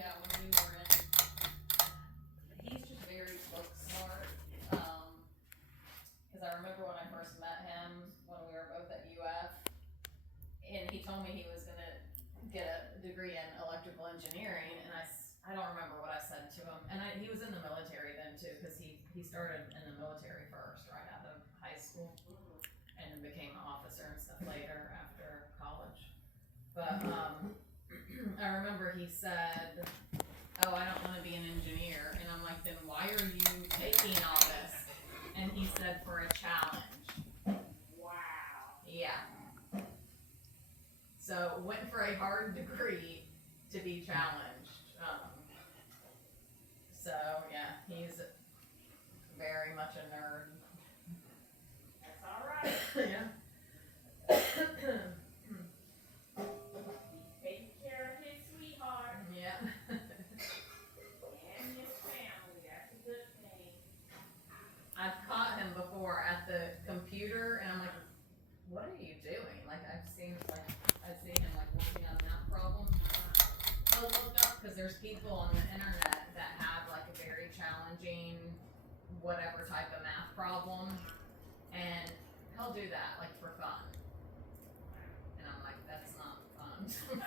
yeah, when we were in, he's just very book smart. Because I remember when I first met him, when we were both at UF, and he told me he was gonna get a degree in electrical engineering, and I don't remember what I said to him. And he was in the military then too, because he started in the military first, right out of high school, and became an officer and stuff later after college. But I remember he said, "Oh, I don't want to be an engineer," and I'm like, "Then why are you taking all this?" And he said, "For a challenge." Wow. Yeah. So went for a hard degree to be challenged. So yeah, he's very much a nerd. That's all right. Yeah. He's taking care of his sweetheart Yeah. and his family. That's a good thing. I've caught him before at the computer, and I'm like, "What are you doing?" Like I've seen him like working on that problem. I'll look up because there's people on the internet that have like a very challenging whatever type of math problem, and he'll do that like for fun. And I'm like, that's not fun to me.